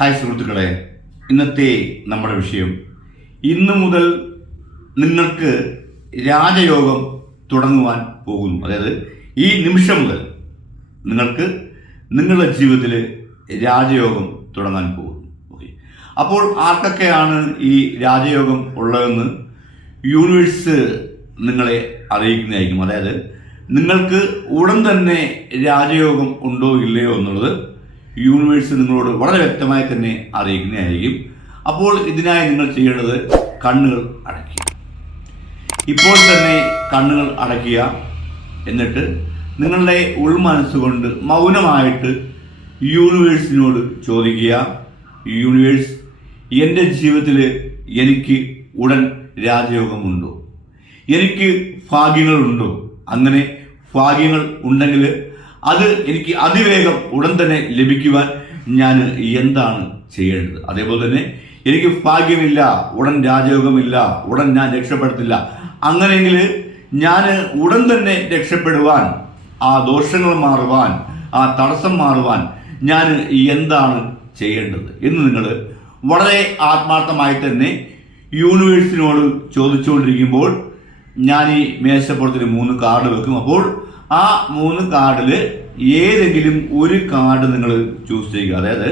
Hi സുഹൃത്തുക്കളെ ഇന്നത്തെ നമ്മുടെ വിഷയം. ഇന്നു മുതൽ നിങ്ങൾക്ക് രാജയോഗം തുടങ്ങുവാൻ പോകുന്നു. അതായത് ഈ നിമിഷം മുതൽ നിങ്ങൾക്ക് നിങ്ങളുടെ ജീവിതത്തിൽ രാജയോഗം തുടങ്ങാൻ പോകുന്നു. ഓക്കെ അപ്പോൾ ആർക്കൊക്കെയാണ് ഈ രാജയോഗം ഉള്ളതെന്ന് യൂണിവേഴ്സ് നിങ്ങളെ അറിയിക്കുന്നതായിരിക്കും. അതായത് നിങ്ങൾക്ക് ഉടൻ തന്നെ രാജയോഗം ഉണ്ടോ ഇല്ലയോ എന്നുള്ളത് യൂണിവേഴ്സ് നിങ്ങളോട് വളരെ വ്യക്തമായി തന്നെ അറിയിക്കുന്നതായിരിക്കും അപ്പോൾ ഇതിനായി നിങ്ങൾ ചെയ്യേണ്ടത് കണ്ണുകൾ അടയ്ക്കുക. ഇപ്പോൾ തന്നെ കണ്ണുകൾ അടയ്ക്കുക. എന്നിട്ട് നിങ്ങളുടെ ഉൾമനസ്സുകൊണ്ട് മൗനമായിട്ട് യൂണിവേഴ്സിനോട് ചോദിക്കുക. യൂണിവേഴ്സ് എന്റെ ജീവിതത്തിൽ എനിക്ക് ഉടൻ രാജയോഗമുണ്ടോ? എനിക്ക് ഭാഗ്യങ്ങളുണ്ടോ? അങ്ങനെ ഭാഗ്യങ്ങൾ ഉണ്ടെങ്കിൽ അത് എനിക്ക് അതിവേഗം ഉടൻ തന്നെ ലഭിക്കുവാൻ ഞാൻ എന്താണ് ചെയ്യേണ്ടത്? അതേപോലെ തന്നെ എനിക്ക് ഭാഗ്യമില്ല ഉടൻ രാജയോഗമില്ല ഉടൻ ഞാൻ രക്ഷപ്പെടത്തില്ല. അങ്ങനെയെങ്കിൽ ഞാൻ ഉടൻ തന്നെ രക്ഷപ്പെടുവാൻ ആ ദോഷങ്ങൾ മാറുവാൻ ആ തടസ്സം മാറുവാൻ ഞാൻ എന്താണ് ചെയ്യേണ്ടത്? എന്ന് നിങ്ങൾ വളരെ ആത്മാർത്ഥമായി തന്നെ യൂണിവേഴ്സിനോട് ചോദിച്ചുകൊണ്ടിരിക്കുമ്പോൾ ഞാൻ ഈ മേശപ്പുറത്തിന് മൂന്ന് കാർഡ് വെക്കും. അപ്പോൾ ആ മൂന്ന് കാർഡിൽ ഏതെങ്കിലും ഒരു കാർഡ് നിങ്ങൾ ചൂസ് ചെയ്യുക. അതായത്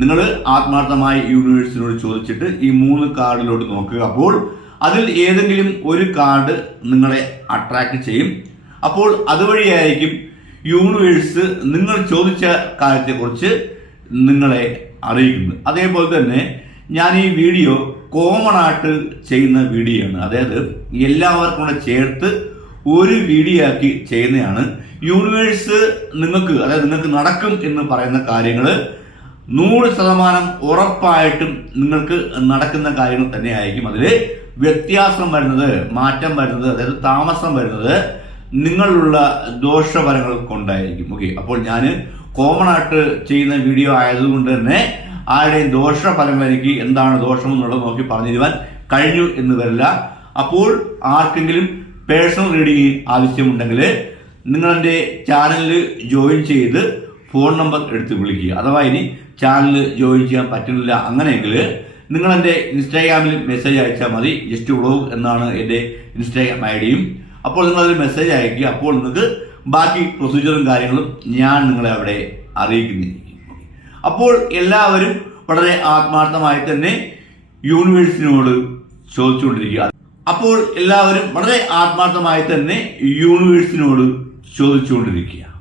നിങ്ങൾ ആത്മാർത്ഥമായി യൂണിവേഴ്സിനോട് ചോദിച്ചിട്ട് ഈ മൂന്ന് കാർഡിലോട്ട് നോക്കുക. അപ്പോൾ അതിൽ ഏതെങ്കിലും ഒരു കാർഡ് നിങ്ങളെ അട്രാക്ട് ചെയ്യും. അപ്പോൾ അതുവഴിയായിരിക്കും യൂണിവേഴ്സ് നിങ്ങൾ ചോദിച്ച കാര്യത്തെക്കുറിച്ച് നിങ്ങളെ അറിയിക്കുന്നത്. അതേപോലെ തന്നെ ഞാൻ ഈ വീഡിയോ കോമൺ ആയിട്ട് ചെയ്യുന്ന വീഡിയോ ആണ്. അതായത് എല്ലാവർക്കും കൂടെ ചേർത്ത് ഒരു വീഡിയോ ആക്കി ചെയ്യുന്നതാണ് യൂണിവേഴ്സ് നിങ്ങൾക്ക് അതായത് നിങ്ങൾക്ക് നടക്കും എന്ന് പറയുന്ന കാര്യങ്ങൾ നൂറ് ശതമാനം ഉറപ്പായിട്ടും നിങ്ങൾക്ക് നടക്കുന്ന കാര്യങ്ങൾ തന്നെയായിരിക്കും. അതിൽ വ്യത്യാസം വരുന്നത് മാറ്റം വരുന്നത് അതായത് താമസം വരുന്നത് നിങ്ങളുള്ള ദോഷഫലങ്ങൾ കൊണ്ടായിരിക്കും. ഓക്കെ അപ്പോൾ ഞാൻ കോമൺ ആയിട്ട് ചെയ്യുന്ന വീഡിയോ ആയതുകൊണ്ട് തന്നെ ആരുടെയും ദോഷഫലങ്ങൾ എനിക്ക് എന്താണ് ദോഷം എന്നുള്ളത് നോക്കി പറഞ്ഞു തരുവാൻ കഴിഞ്ഞു എന്ന് വരില്ല. അപ്പോൾ ആർക്കെങ്കിലും പേഴ്സണൽ റീഡിംഗ് ആവശ്യമുണ്ടെങ്കിൽ നിങ്ങൾ എന്റെ ചാനലിൽ ജോയിൻ ചെയ്ത് ഫോൺ നമ്പർ എടുത്ത് വിളിക്കുക. അഥവാ ഇനി ചാനൽ ജോയിൻ ചെയ്യാൻ പറ്റുന്നില്ല അങ്ങനെയെങ്കിൽ നിങ്ങൾ എന്റെ ഇൻസ്റ്റാഗ്രാമിൽ മെസ്സേജ് അയച്ചാൽ മതി. ജസ്റ്റ് വ്ളോഗ് എന്നാണ് എന്റെ ഇൻസ്റ്റാഗ്രാം ഐ ഡിയും അപ്പോൾ നിങ്ങൾ അതിൽ മെസ്സേജ് അയക്കുക. അപ്പോൾ നിങ്ങൾക്ക് ബാക്കി പ്രൊസീജിയറും കാര്യങ്ങളും ഞാൻ നിങ്ങളെ അവിടെ അറിയിക്കുന്നിരിക്കും. അപ്പോൾ എല്ലാവരും വളരെ ആത്മാർത്ഥമായി തന്നെ യൂണിവേഴ്സിനോട് ചോദിച്ചുകൊണ്ടിരിക്കുക. അപ്പോൾ എല്ലാവരും വളരെ ആത്മാർത്ഥമായി തന്നെ യൂണിവേഴ്സിനോട് ചോദിച്ചുകൊണ്ടിരിക്കുക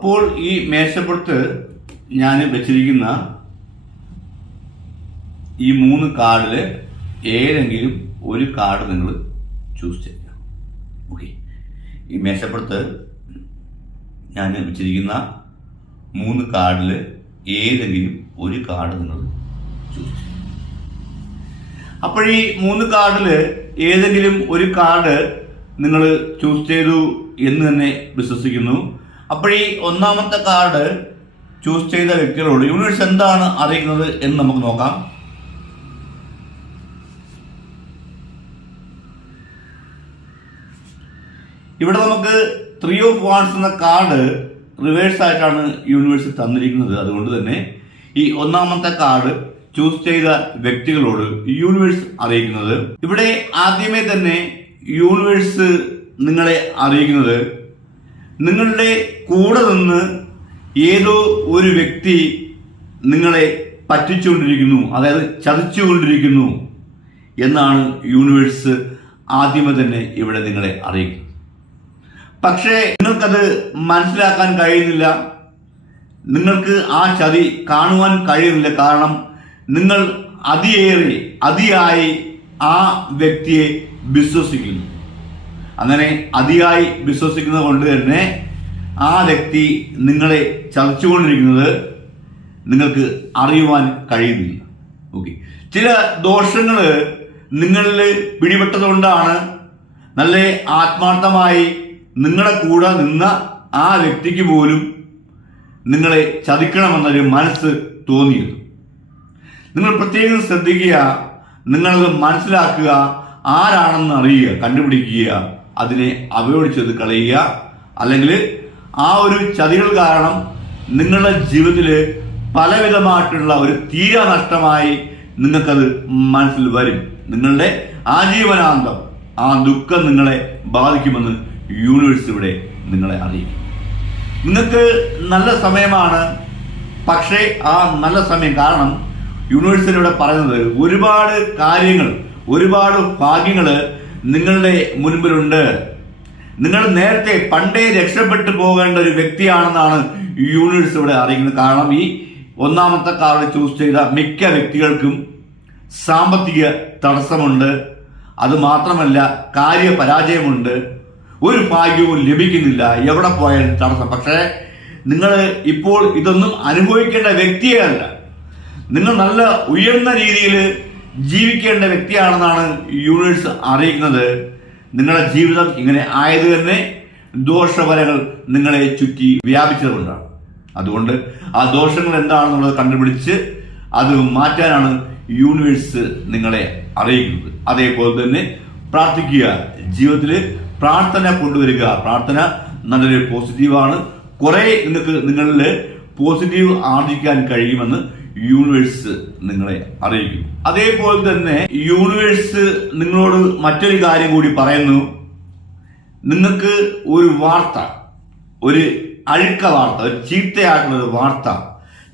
അപ്പോൾ ഈ മേശപ്പുറത്ത് ഞാൻ വെച്ചിരിക്കുന്ന ഈ മൂന്ന് കാർഡിൽ ഏതെങ്കിലും ഒരു കാർഡ് നിങ്ങൾ ചൂസ് ചെയ്യുക. ഓക്കെ ഈ മേശപ്പുറത്ത് ഞാൻ വെച്ചിരിക്കുന്ന മൂന്ന് കാർഡിൽ ഏതെങ്കിലും ഒരു കാർഡ് നിങ്ങൾ ചൂസ് ചെയ്യുക. അപ്പോൾ ഈ മൂന്ന് കാർഡിൽ ഏതെങ്കിലും ഒരു കാർഡ് നിങ്ങൾ ചൂസ് ചെയ്തു എന്ന് തന്നെ വിശ്വസിക്കുന്നു. അപ്പോൾ ഈ ഒന്നാമത്തെ കാർഡ് ചൂസ് ചെയ്ത വ്യക്തികളോട് യൂണിവേഴ്സ് എന്താണ് അറിയുന്നത് എന്ന് നമുക്ക് നോക്കാം. ഇവിടെ നമുക്ക് ത്രീ ഓഫ് വാൺസ് എന്ന കാർഡ് റിവേഴ്സ് ആയിട്ടാണ് യൂണിവേഴ്സ് തന്നിരിക്കുന്നത്. അതുകൊണ്ട് തന്നെ ഈ ഒന്നാമത്തെ കാർഡ് ചൂസ് ചെയ്ത വ്യക്തികളോട് യൂണിവേഴ്സ് അറിയിക്കുന്നത്. ഇവിടെ ആദ്യമേ തന്നെ യൂണിവേഴ്സ് നിങ്ങളെ അറിയിക്കുന്നത് നിങ്ങളുടെ കൂടെ നിന്ന് ഏതോ ഒരു വ്യക്തി നിങ്ങളെ പറ്റിച്ചുകൊണ്ടിരിക്കുന്നു അതായത് ചതിച്ചുകൊണ്ടിരിക്കുന്നു എന്നാണ് യൂണിവേഴ്സ് ആദ്യമേ തന്നെ ഇവിടെ നിങ്ങളെ അറിയിക്കുന്നത്. പക്ഷേ നിങ്ങൾക്കത് മനസ്സിലാക്കാൻ കഴിയുന്നില്ല. നിങ്ങൾക്ക് ആ ചതി കാണുവാൻ കഴിയുന്നില്ല. കാരണം നിങ്ങൾ അതിയേറെ അതിയായി ആ വ്യക്തിയെ വിശ്വസിക്കുന്നു. അങ്ങനെ അതിയായി വിശ്വസിക്കുന്നത് കൊണ്ട് തന്നെ ആ വ്യക്തി നിങ്ങളെ ചതിച്ചുകൊണ്ടിരിക്കുന്നത് നിങ്ങൾക്ക് അറിയുവാൻ കഴിയുന്നില്ല. ഓക്കെ ചില ദോഷങ്ങൾ നിങ്ങളിൽ പിടിപെട്ടതുകൊണ്ടാണ് നല്ല ആത്മാർത്ഥമായി നിങ്ങളുടെ കൂടെ നിന്ന ആ വ്യക്തിക്ക് പോലും നിങ്ങളെ ചതിക്കണമെന്നൊരു മനസ്സ് തോന്നിയത്. നിങ്ങൾ പ്രത്യേകം ശ്രദ്ധിക്കുക നിങ്ങളത് മനസ്സിലാക്കുക ആരാണെന്ന് അറിയുക കണ്ടുപിടിക്കുക അതിനെ അവയോടിച്ചത് കളയുക. അല്ലെങ്കിൽ ആ ഒരു ചതികൾ കാരണം നിങ്ങളുടെ ജീവിതത്തിൽ പലവിധമായിട്ടുള്ള ഒരു തീരാ നഷ്ടമായി നിങ്ങൾക്കത് മനസ്സിൽ വരും. നിങ്ങളുടെ ആജീവനാന്തം ആ ദുഃഖം നിങ്ങളെ ബാധിക്കുമെന്ന് യൂണിവേഴ്സ് ഇവിടെ നിങ്ങളെ അറിയിക്കും. നിങ്ങൾക്ക് നല്ല സമയമാണ്. പക്ഷേ ആ നല്ല സമയം കാരണം യൂണിവേഴ്സിനിവിടെ പറയുന്നത് ഒരുപാട് കാര്യങ്ങൾ ഒരുപാട് ഭാഗ്യങ്ങൾ നിങ്ങളുടെ മുൻപിലുണ്ട്. നിങ്ങൾ നേരത്തെ പണ്ടേ രക്ഷപ്പെട്ടു പോകേണ്ട ഒരു വ്യക്തിയാണെന്നാണ് യൂണിവേഴ്സ് ഇവിടെ അറിയിക്കുന്നത് കാരണം ഈ ഒന്നാമത്തെ കാർഡ് ചൂസ് ചെയ്ത മിക്ക വ്യക്തികൾക്കും സാമ്പത്തിക തടസ്സമുണ്ട്. അത് മാത്രമല്ല കാര്യപരാജയമുണ്ട്. ഒരു ഭാഗ്യവും ലഭിക്കുന്നില്ല. എവിടെ പോയാലും തടസ്സം. പക്ഷേ നിങ്ങൾ ഇപ്പോൾ ഇതൊന്നും അനുഭവിക്കേണ്ട വ്യക്തിയല്ല നിങ്ങൾ നല്ല ഉയർന്ന രീതിയിൽ ജീവിക്കേണ്ട വ്യക്തിയാണെന്നാണ് യൂണിവേഴ്സ് അറിയിക്കുന്നത്. നിങ്ങളുടെ ജീവിതം ഇങ്ങനെ ആയത് തന്നെ ദോഷഫലങ്ങൾ നിങ്ങളെ ചുറ്റി വ്യാപിച്ചതുകൊണ്ടാണ് അതുകൊണ്ട് ആ ദോഷങ്ങൾ എന്താണെന്നുള്ളത് കണ്ടുപിടിച്ച് അത് മാറ്റാനാണ് യൂണിവേഴ്സ് നിങ്ങളെ അറിയിക്കുന്നത്. അതേപോലെ തന്നെ പ്രാർത്ഥിക്കുക. ജീവിതത്തിൽ പ്രാർത്ഥന കൊണ്ടുവരിക. പ്രാർത്ഥന നല്ലൊരു പോസിറ്റീവാണ്. കുറേ നിങ്ങൾക്ക് നിങ്ങളിൽ പോസിറ്റീവ് ആർജിക്കാൻ കഴിയുമെന്ന് യൂണിവേഴ്സ് നിങ്ങളെ അറിയിക്കും. അതേപോലെ തന്നെ യൂണിവേഴ്സ് നിങ്ങളോട് മറ്റൊരു കാര്യം കൂടി പറയുന്നു. നിങ്ങൾക്ക് ഒരു വാർത്ത ഒരു അഴുക്ക വാർത്ത ഒരു ചീത്തയായിട്ടുള്ള ഒരു വാർത്ത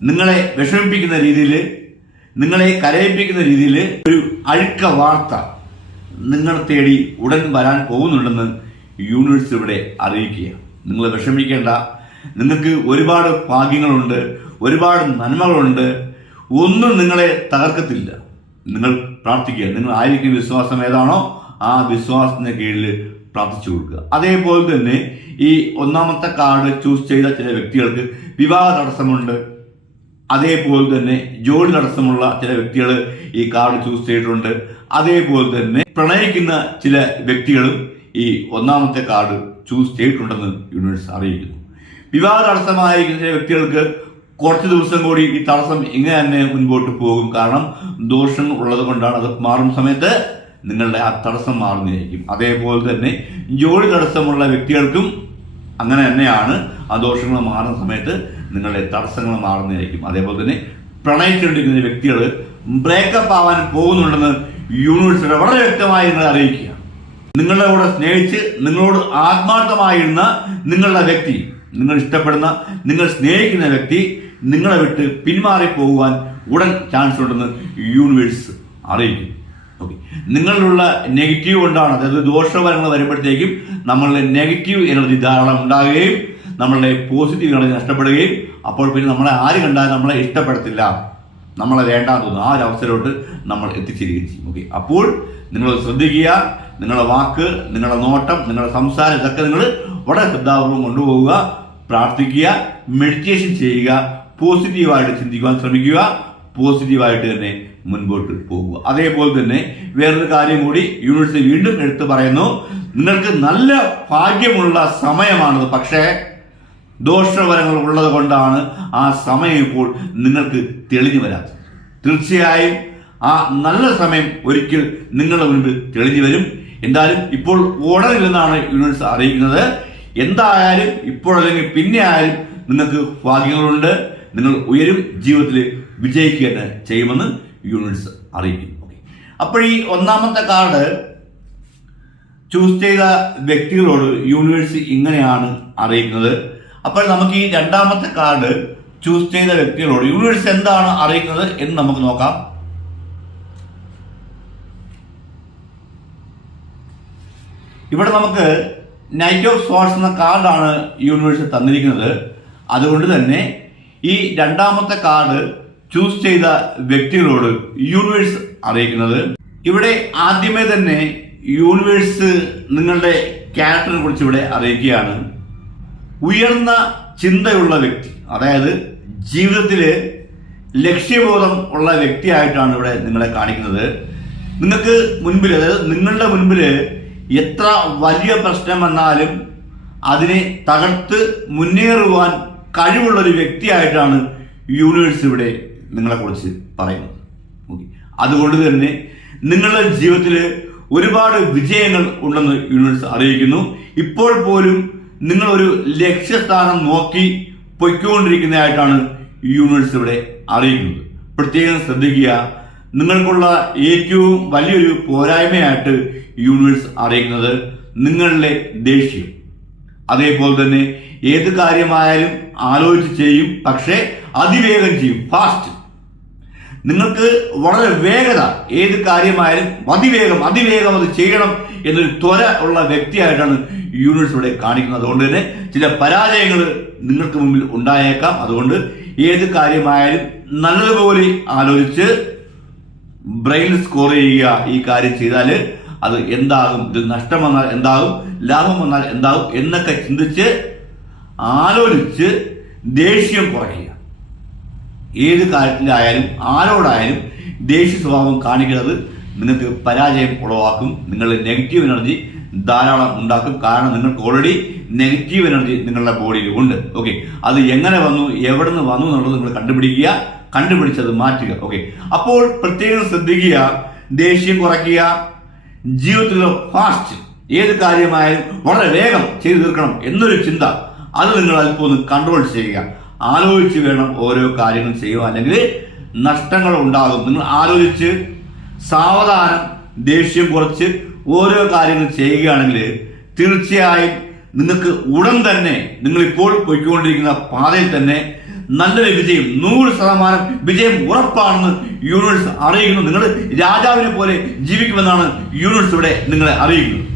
നിങ്ങളെ വിഷമിപ്പിക്കുന്ന രീതിയിൽ നിങ്ങളെ കരയിപ്പിക്കുന്ന രീതിയിൽ ഒരു അഴുക്ക വാർത്ത നിങ്ങളെ തേടി ഉടൻ വരാൻ പോകുന്നുണ്ടെന്ന് യൂണിവേഴ്സ് ഇവിടെ അറിയിക്കുക നിങ്ങൾ വിഷമിക്കേണ്ട നിങ്ങൾക്ക് ഒരുപാട് ഭാഗ്യങ്ങളുണ്ട് ഒരുപാട് നന്മകളുണ്ട്. ഒന്നും നിങ്ങളെ തകർക്കത്തില്ല. നിങ്ങൾ പ്രാർത്ഥിക്കുക. നിങ്ങൾ ആയിരിക്കും വിശ്വാസം ഏതാണോ ആ വിശ്വാസത്തിന് കീഴിൽ പ്രാർത്ഥിച്ചു കൊടുക്കുക. അതേപോലെ തന്നെ ഈ ഒന്നാമത്തെ കാർഡ് ചൂസ് ചെയ്ത ചില വ്യക്തികൾക്ക് വിവാഹ തടസ്സമുണ്ട്. അതേപോലെ തന്നെ ജോലി തടസ്സമുള്ള ചില വ്യക്തികൾ ഈ കാർഡ് ചൂസ് ചെയ്തിട്ടുണ്ട്. അതേപോലെ തന്നെ പ്രണയിക്കുന്ന ചില വ്യക്തികളും ഈ ഒന്നാമത്തെ കാർഡ് ചൂസ് ചെയ്തിട്ടുണ്ടെന്ന് യൂണിവേഴ്സ് അറിയിക്കുന്നു. വിവാഹ തടസ്സമായിരിക്കുന്ന ചില വ്യക്തികൾക്ക് കുറച്ച് ദിവസം കൂടി ഈ തടസ്സം ഇങ്ങനെ തന്നെ മുൻപോട്ട് പോകും. കാരണം ദോഷം ഉള്ളത് കൊണ്ടാണ് അത് മാറും സമയത്ത് നിങ്ങളുടെ ആ തടസ്സം മാറുന്നതായിരിക്കും. അതേപോലെ തന്നെ ജോലി തടസ്സമുള്ള വ്യക്തികൾക്കും അങ്ങനെ തന്നെയാണ് ആ ദോഷങ്ങൾ മാറുന്ന സമയത്ത് നിങ്ങളുടെ തടസ്സങ്ങൾ മാറുന്നതായിരിക്കും. അതേപോലെ തന്നെ പ്രണയിച്ചുകൊണ്ടിരിക്കുന്ന വ്യക്തികൾ ബ്രേക്കപ്പ് ആവാൻ പോകുന്നുണ്ടെന്ന് യൂണിവേഴ്സിറ്റി വളരെ വ്യക്തമായി നിങ്ങളെ അറിയിക്കുക. നിങ്ങളുടെ കൂടെ സ്നേഹിച്ച് നിങ്ങളോട് ആത്മാർത്ഥമായിരുന്ന നിങ്ങളുടെ വ്യക്തി നിങ്ങൾ ഇഷ്ടപ്പെടുന്ന നിങ്ങൾ സ്നേഹിക്കുന്ന വ്യക്തി നിങ്ങളെ വിട്ട് പിന്മാറി പോകുവാൻ ഉടൻ ചാൻസ് ഉണ്ടെന്ന് യൂണിവേഴ്സ് അറിയിക്കും. ഓക്കെ നിങ്ങളിലുള്ള നെഗറ്റീവ് കൊണ്ടാണ് അതായത് ദോഷഫലങ്ങൾ വരുമ്പോഴത്തേക്കും നമ്മളുടെ നെഗറ്റീവ് എനർജി ധാരാളം ഉണ്ടാകുകയും നമ്മളുടെ പോസിറ്റീവ് എനർജി നഷ്ടപ്പെടുകയും അപ്പോൾ പിന്നെ നമ്മളെ ആര് കണ്ടാൽ നമ്മളെ ഇഷ്ടപ്പെടത്തില്ല. നമ്മളെ വേണ്ടാന്ന് തോന്നുന്നു ആ ഒരു നമ്മൾ എത്തിച്ചേരുകയും ചെയ്യും. ഓക്കെ അപ്പോൾ നിങ്ങൾ ശ്രദ്ധിക്കുക നിങ്ങളുടെ വാക്ക് നിങ്ങളുടെ നോട്ടം നിങ്ങളുടെ സംസാരം ഇതൊക്കെ നിങ്ങൾ വളരെ ശ്രദ്ധാപൂർവം കൊണ്ടുപോവുക പ്രാർത്ഥിക്കുക മെഡിറ്റേഷൻ ചെയ്യുക പോസിറ്റീവായിട്ട് ചിന്തിക്കുവാൻ ശ്രമിക്കുക പോസിറ്റീവായിട്ട് തന്നെ മുൻപോട്ട് പോകുക. അതേപോലെ തന്നെ വേറൊരു കാര്യം കൂടി യൂണിവേഴ്സിറ്റി വീണ്ടും എടുത്തു പറയുന്നു. നിങ്ങൾക്ക് നല്ല ഭാഗ്യമുള്ള സമയമാണത്. പക്ഷേ ദോഷഫലങ്ങൾ ഉള്ളത് കൊണ്ടാണ് ആ സമയം ഇപ്പോൾ നിങ്ങൾക്ക് തെളിഞ്ഞു വരാത്തത്. തീർച്ചയായും ആ നല്ല സമയം ഒരിക്കൽ നിങ്ങളുടെ മുൻപിൽ തെളിഞ്ഞു വരും. എന്തായാലും ഇപ്പോൾ ഓടറില്ലെന്നാണ് യൂണിവേഴ്സ് അറിയിക്കുന്നത്. എന്തായാലും ഇപ്പോഴല്ലെങ്കിൽ പിന്നെ ആയാലും നിങ്ങൾക്ക് ഭാഗ്യങ്ങളുണ്ട്. നിങ്ങൾ ഉയരും ജീവിതത്തിൽ വിജയിക്കുക തന്നെ ചെയ്യുമെന്ന് യൂണിറ്റ്സ് അറിയിക്കും ഓക്കെ അപ്പോൾ ഈ ഒന്നാമത്തെ കാർഡ് ചൂസ് ചെയ്ത വ്യക്തികളോട് യൂണിവേഴ്സ് ഇങ്ങനെയാണ് അറിയിക്കുന്നത്. അപ്പോൾ നമുക്ക് ഈ രണ്ടാമത്തെ കാർഡ് ചൂസ് ചെയ്ത വ്യക്തികളോട് യൂണിവേഴ്സ് എന്താണ് അറിയിക്കുന്നത് എന്ന് നമുക്ക് നോക്കാം. ഇവിടെ നമുക്ക് നൈറ്റ് ഓഫ് സ്വാർട്സ് എന്ന കാർഡാണ് യൂണിവേഴ്സ് തന്നിരിക്കുന്നത്. അതുകൊണ്ട് തന്നെ ഈ രണ്ടാമത്തെ കാർഡ് ചൂസ് ചെയ്ത വ്യക്തികളോട് യൂണിവേഴ്സ് അറിയിക്കുന്നത്. ഇവിടെ ആദ്യമേ തന്നെ യൂണിവേഴ്സ് നിങ്ങളുടെ ക്യാരക്ടറിനെ കുറിച്ച് ഇവിടെ അറിയിക്കുകയാണ്. ഉയർന്ന ചിന്തയുള്ള വ്യക്തി അതായത് ജീവിതത്തിൽ ലക്ഷ്യബോധം ഉള്ള വ്യക്തിയായിട്ടാണ് ഇവിടെ നിങ്ങളെ കാണിക്കുന്നത്. നിങ്ങൾക്ക് മുൻപിൽ അതായത് നിങ്ങളുടെ മുൻപിൽ എത്ര വലിയ പ്രശ്നം വന്നാലും അതിനെ തകർത്ത് മുന്നേറുവാൻ കഴിവുള്ള ഒരു വ്യക്തിയായിട്ടാണ് യൂണിവേഴ്സ് ഇവിടെ നിങ്ങളെ കുറിച്ച് പറയുന്നത്. ഓക്കെ അതുകൊണ്ട് തന്നെ നിങ്ങളുടെ ജീവിതത്തിൽ ഒരുപാട് വിജയങ്ങൾ ഉണ്ടെന്ന് യൂണിവേഴ്സ് അറിയിക്കുന്നു. ഇപ്പോൾ പോലും നിങ്ങൾ ഒരു ലക്ഷ്യസ്ഥാനം നോക്കി പൊയ്ക്കൊണ്ടിരിക്കുന്നതായിട്ടാണ് യൂണിവേഴ്സ് ഇവിടെ അറിയിക്കുന്നത്. പ്രത്യേകം ശ്രദ്ധിക്കുക. നിങ്ങൾക്കുള്ള ഏറ്റവും വലിയൊരു പോരായ്മയായിട്ട് യൂണിവേഴ്സ് അറിയിക്കുന്നത് നിങ്ങളുടെ ദേഷ്യം. അതേപോലെ തന്നെ ഏത് കാര്യമായാലും ആലോചിച്ച് ചെയ്യും പക്ഷേ അതിവേഗം ചെയ്യും ഫാസ്റ്റ് നിങ്ങൾക്ക് വളരെ വേഗത ഏത് കാര്യമായാലും അതിവേഗം അതിവേഗം അത് ചെയ്യണം എന്നൊരു ത്വര ഉള്ള വ്യക്തിയായിട്ടാണ് യൂണിവേഴ്സ് ഇവിടെ കാണിക്കുന്നത്. അതുകൊണ്ട് തന്നെ ചില പരാജയങ്ങൾ നിങ്ങൾക്ക് മുമ്പിൽ ഉണ്ടായേക്കാം. അതുകൊണ്ട് ഏത് കാര്യമായാലും നല്ലതുപോലെ ആലോചിച്ച് ബ്രെയിൻ സ്കോർ ചെയ്യുക ഈ കാര്യം ചെയ്താൽ അത് എന്താകും? ഇത് നഷ്ടം വന്നാൽ എന്താകും? ലാഭം വന്നാൽ എന്താകും? എന്നൊക്കെ ചിന്തിച്ച് ആലോചിച്ച് ദേഷ്യം കുറയ്ക്കുക. ഏത് കാര്യത്തിലായാലും ആരോടായാലും ദേഷ്യ സ്വഭാവം കാണിക്കുന്നത് നിങ്ങൾക്ക് പരാജയം ഉളവാക്കും. നിങ്ങളുടെ നെഗറ്റീവ് എനർജി ധാരാളം ഉണ്ടാക്കും. കാരണം നിങ്ങൾക്ക് ഓൾറെഡി നെഗറ്റീവ് എനർജി നിങ്ങളുടെ ബോഡിയിൽ ഉണ്ട്. ഓക്കെ അത് എങ്ങനെ വന്നു? എവിടെ നിന്ന് വന്നു എന്നുള്ളത് നിങ്ങൾ കണ്ടുപിടിക്കുക. കണ്ടുപിടിച്ചത് മാറ്റുക. ഓക്കെ അപ്പോൾ പ്രത്യേകം ശ്രദ്ധിക്കുക. ദേഷ്യം കുറയ്ക്കുക. ജീവിതത്തിലെ ഫാസ്റ്റ് ഏത് കാര്യമായാലും വളരെ വേഗം ചെയ്തു തീർക്കണം എന്നൊരു ചിന്ത. അത് നിങ്ങൾ അല്പം ഒന്ന് കൺട്രോൾ ചെയ്യുക. ആലോചിച്ച് വേണം ഓരോ കാര്യങ്ങൾ ചെയ്യുക അല്ലെങ്കിൽ നഷ്ടങ്ങൾ ഉണ്ടാകും. നിങ്ങൾ ആലോചിച്ച് സാവധാനം ദേഷ്യം കുറച്ച് ഓരോ കാര്യങ്ങൾ ചെയ്യുകയാണെങ്കിൽ തീർച്ചയായും നിങ്ങൾക്ക് ഉടൻ തന്നെ നിങ്ങളിപ്പോൾ പോയിക്കൊണ്ടിരിക്കുന്ന പാതയിൽ തന്നെ നല്ലൊരു വിജയം നൂറ് ശതമാനം വിജയം ഉറപ്പാണെന്ന് യൂണിവേഴ്സ് അറിയിക്കുന്നു. നിങ്ങൾ രാജാവിനെ പോലെ ജീവിക്കുമെന്നാണ് യൂണിവേഴ്സ് ഇവിടെ നിങ്ങളെ അറിയിക്കുന്നത്.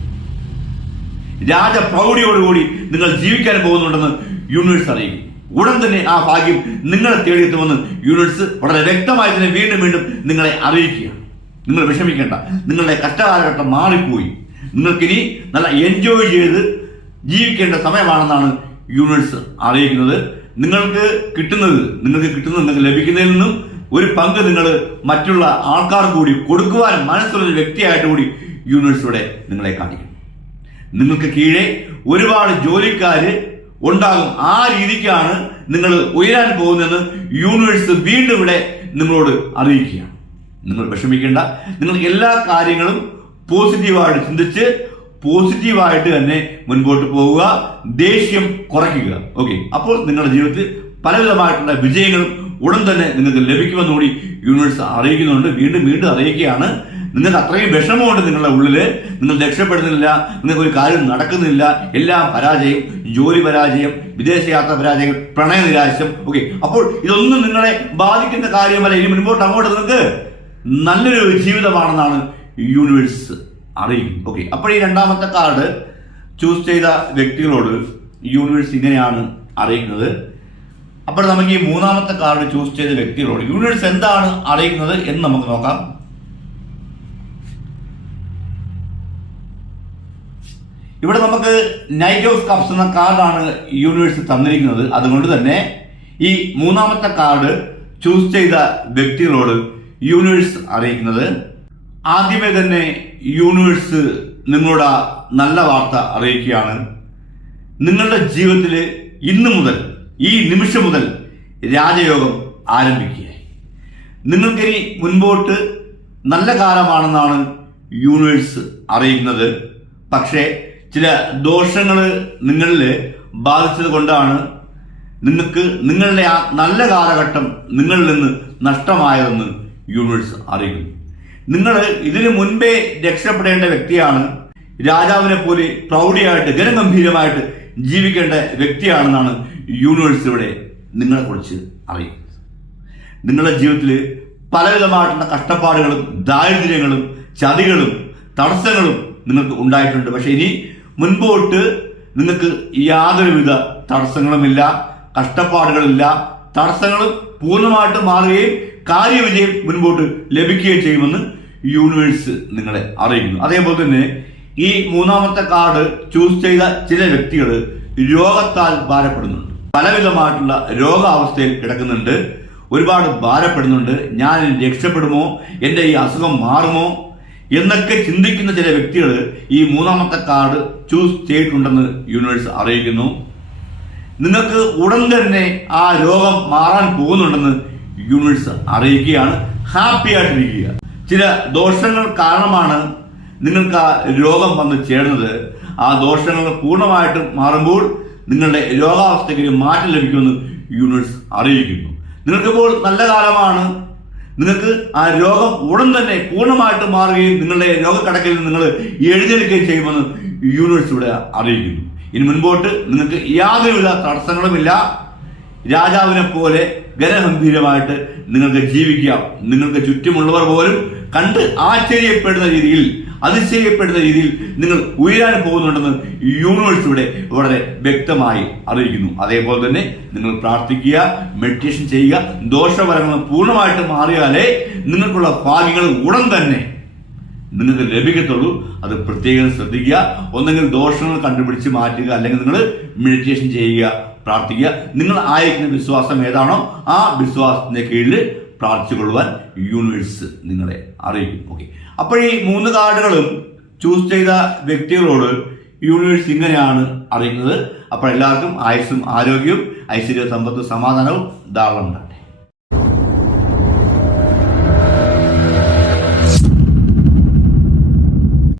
രാജ പ്രൗഢിയോടുകൂടി നിങ്ങൾ ജീവിക്കാൻ പോകുന്നുണ്ടെന്ന് യൂണിവേഴ്സ് അറിയിക്കും. ഉടൻ തന്നെ ആ ഭാഗ്യം നിങ്ങളെ തേടിയെത്തുമെന്ന് യൂണിവേഴ്സ് വളരെ വ്യക്തമായി തന്നെ വീണ്ടും വീണ്ടും നിങ്ങളെ അറിയിക്കുകയാണ്. നിങ്ങൾ വിഷമിക്കേണ്ട. നിങ്ങളുടെ കഷ്ടകാലഘട്ടം മാറിപ്പോയി. നിങ്ങൾക്കിനി നല്ല എൻജോയ് ചെയ്ത് ജീവിക്കേണ്ട സമയമാണെന്നാണ് യൂണിവേഴ്സ് അറിയിക്കുന്നത്. നിങ്ങൾക്ക് കിട്ടുന്നത് നിങ്ങൾക്ക് കിട്ടുന്നത് നിങ്ങൾക്ക് ലഭിക്കുന്നതിൽ നിന്നും ഒരു പങ്ക് നിങ്ങൾ മറ്റുള്ള ആൾക്കാർ കൂടി കൊടുക്കുവാൻ മനസ്സുള്ള വ്യക്തിയായിട്ട് കൂടി യൂണിവേഴ്സിലൂടെ നിങ്ങളെ കാണിക്കുന്നു. നിങ്ങൾക്ക് കീഴെ ഒരുപാട് ജോലിക്കാര് ഉണ്ടാകും. ആ രീതിക്കാണ് നിങ്ങൾ ഉയരാൻ പോകുന്നതെന്ന് യൂണിവേഴ്സ് വീണ്ടും ഇവിടെ നിങ്ങളോട് അറിയിക്കുകയാണ്. നിങ്ങൾ വിഷമിക്കേണ്ട. നിങ്ങൾക്ക് എല്ലാ കാര്യങ്ങളും പോസിറ്റീവായിട്ട് ചിന്തിച്ച് പോസിറ്റീവായിട്ട് തന്നെ മുൻപോട്ട് പോവുക ദേഷ്യം കുറയ്ക്കുക. ഓക്കെ. അപ്പോൾ നിങ്ങളുടെ ജീവിതത്തിൽ പലവിധമായിട്ടുള്ള വിജയങ്ങളും ഉടൻ തന്നെ നിങ്ങൾക്ക് ലഭിക്കുമെന്ന് കൂടി യൂണിവേഴ്സ് അറിയിക്കുന്നുണ്ട്. വീണ്ടും വീണ്ടും അറിയിക്കുകയാണ്. നിങ്ങൾക്ക് അത്രയും വിഷമമുണ്ട് നിങ്ങളുടെ ഉള്ളിൽ നിങ്ങൾ രക്ഷപ്പെടുന്നില്ല. നിങ്ങൾക്ക് ഒരു കാര്യം നടക്കുന്നില്ല. എല്ലാം പരാജയം ജോലി പരാജയം വിദേശയാത്ര പരാജയം പ്രണയ നിരാശം ഓക്കെ. അപ്പോൾ ഇതൊന്നും നിങ്ങളെ ബാധിക്കുന്ന കാര്യമല്ല. ഇനി മുൻപോട്ട് അങ്ങോട്ട് നിങ്ങൾക്ക് നല്ലൊരു ജീവിതമാണെന്നാണ് യൂണിവേഴ്സ് അറിയും. ഓക്കെ അപ്പോൾ ഈ രണ്ടാമത്തെ കാർഡ് ചൂസ് ചെയ്ത വ്യക്തികളോട് യൂണിവേഴ്സ് ഇങ്ങനെയാണ് അറിയിക്കുന്നത് അപ്പോൾ നമുക്ക് ഈ മൂന്നാമത്തെ കാർഡ് ചൂസ് ചെയ്ത വ്യക്തികളോട് യൂണിവേഴ്സ് എന്താണ് അറിയിക്കുന്നത് എന്ന് നമുക്ക് നോക്കാം. ഇവിടെ നമുക്ക് നൈറ്റ് ഓഫ് കപ്സ് എന്ന കാർഡാണ് യൂണിവേഴ്സ് തന്നിരിക്കുന്നത്. അതുകൊണ്ട് തന്നെ ഈ മൂന്നാമത്തെ കാർഡ് ചൂസ് ചെയ്ത വ്യക്തികളോട് യൂണിവേഴ്സ് അറിയിക്കുന്നത്. ആദ്യമേ തന്നെ യൂണിവേഴ്സ് നിങ്ങളോട് നല്ല വാർത്ത അറിയിക്കുകയാണ്. നിങ്ങളുടെ ജീവിതത്തിൽ ഇന്നു മുതൽ ഈ നിമിഷം മുതൽ രാജയോഗം ആരംഭിക്കുക നിങ്ങൾക്കിനി മുൻപോട്ട് നല്ല കാലമാണെന്നാണ് യൂണിവേഴ്സ് അറിയിക്കുന്നത്. പക്ഷേ ചില ദോഷങ്ങൾ നിങ്ങളിൽ ബാധിച്ചത് കൊണ്ടാണ് നിങ്ങൾക്ക് നിങ്ങളുടെ ആ നല്ല കാലഘട്ടം നിങ്ങളിൽ നിന്ന് നഷ്ടമായതെന്ന് യൂണിവേഴ്സ് അറിയിക്കുന്നു നിങ്ങൾ ഇതിനു മുൻപേ രക്ഷപ്പെടേണ്ട വ്യക്തിയാണ് രാജാവിനെ പോലെ പ്രൗഢിയായിട്ട് ജനഗംഭീരമായിട്ട് ജീവിക്കേണ്ട വ്യക്തിയാണെന്നാണ് യൂണിവേഴ്സ് ഇവിടെ നിങ്ങളെ കുറിച്ച് അറിയുന്നത്. നിങ്ങളുടെ ജീവിതത്തിൽ പലവിധമായിട്ടുള്ള കഷ്ടപ്പാടുകളും ദാരിദ്ര്യങ്ങളും ചതികളും തടസ്സങ്ങളും നിങ്ങൾക്ക് ഉണ്ടായിട്ടുണ്ട്. പക്ഷെ ഇനി മുൻപോട്ട് നിങ്ങൾക്ക് യാതൊരുവിധ തടസ്സങ്ങളുമില്ല കഷ്ടപ്പാടുകളില്ല. തടസ്സങ്ങൾ പൂർണമായിട്ട് മാറുകയും കാര്യവിജയം മുൻപോട്ട് ലഭിക്കുകയും ചെയ്യുമെന്ന് യൂണിവേഴ്സ് നിങ്ങളെ അറിയിക്കുന്നു അതേപോലെ തന്നെ ഈ മൂന്നാമത്തെ കാർഡ് ചൂസ് ചെയ്ത ചില വ്യക്തികൾ രോഗത്താൽ ഭാരപ്പെടുന്നുണ്ട്. പലവിധമായിട്ടുള്ള രോഗാവസ്ഥയിൽ കിടക്കുന്നുണ്ട്. ഒരുപാട് ഭാരപ്പെടുന്നുണ്ട്. ഞാൻ രക്ഷപ്പെടുമോ? എന്റെ ഈ അസുഖം മാറുമോ? എന്നൊക്കെ ചിന്തിക്കുന്ന ചില വ്യക്തികൾ ഈ മൂന്നാമത്തെ കാർഡ് ചൂസ് ചെയ്തിട്ടുണ്ടെന്ന് യൂണിവേഴ്സ് അറിയിക്കുന്നു. നിങ്ങൾക്ക് ഉടൻ തന്നെ ആ രോഗം മാറാൻ പോകുന്നുണ്ടെന്ന് യൂണിവേഴ്സ് അറിയിക്കുകയാണ്. ഹാപ്പി ആയിട്ടിരിക്കുക. ചില ദോഷങ്ങൾ കാരണമാണ് നിങ്ങൾക്ക് ആ രോഗം വന്ന് ചേർന്നത് ആ ദോഷങ്ങൾ പൂർണമായിട്ടും മാറുമ്പോൾ നിങ്ങളുടെ രോഗാവസ്ഥയ്ക്ക് മാറ്റം ലഭിക്കുമെന്ന് യൂണിവേഴ്സ് അറിയിക്കുന്നു. നിങ്ങൾക്കിപ്പോൾ നല്ല കാലമാണ്. നിങ്ങൾക്ക് ആ രോഗം ഉടൻ തന്നെ പൂർണമായിട്ട് മാറുകയും നിങ്ങളുടെ രോഗക്കടക്കിൽ നിങ്ങൾ എഴുതിയെടുക്കുകയും ചെയ്യുമെന്ന് യൂണിവേഴ്സ് ഇവിടെ അറിയിക്കുന്നു. ഇനി മുൻപോട്ട് നിങ്ങൾക്ക് യാതൊരുവിധ തടസ്സങ്ങളുമില്ല. രാജാവിനെ പോലെ ഗനഗംഭീരമായിട്ട് നിങ്ങൾക്ക് ജീവിക്കാം. നിങ്ങൾക്ക് ചുറ്റുമുള്ളവർ പോലും കണ്ട് ആശ്ചര്യപ്പെടുന്ന രീതിയിൽ അതിശയപ്പെടുന്ന രീതിയിൽ നിങ്ങൾ ഉയരാൻ പോകുന്നുണ്ടെന്ന് യൂണിവേഴ്സ് ഇവിടെ വളരെ വ്യക്തമായി അറിയിക്കുന്നു. അതേപോലെ തന്നെ നിങ്ങൾ പ്രാർത്ഥിക്കുക മെഡിറ്റേഷൻ ചെയ്യുക ദോഷഫലങ്ങൾ പൂർണമായിട്ട് മാറിയാലേ നിങ്ങൾക്കുള്ള ഭാഗ്യങ്ങൾ ഉടൻ തന്നെ നിങ്ങൾക്ക് ലഭിക്കത്തുള്ളൂ. അത് പ്രത്യേകം ശ്രദ്ധിക്കുക. ഒന്നെങ്കിൽ ദോഷങ്ങൾ കണ്ടുപിടിച്ച് മാറ്റുക. അല്ലെങ്കിൽ നിങ്ങൾ മെഡിറ്റേഷൻ ചെയ്യുക പ്രാർത്ഥിക്കുക. നിങ്ങൾ ആയിരിക്കുന്ന വിശ്വാസം ഏതാണോ ആ വിശ്വാസത്തിന്റെ കീഴിൽ പ്രാർത്ഥിച്ചുകൊള്ളുവാൻ യൂണിവേഴ്സ് നിങ്ങളെ അറിയിക്കും. ഓക്കെ അപ്പോൾ ഈ മൂന്ന് കാർഡുകളും ചൂസ് ചെയ്ത വ്യക്തികളോട് യൂണിവേഴ്സ് ഇങ്ങനെയാണ് അറിയുന്നത്. അപ്പോൾ എല്ലാവർക്കും ആയുസ്സും ആരോഗ്യവും ഐശ്വര്യ സമ്പത്തും സമാധാനവും ധാരാളം ഉണ്ടാകും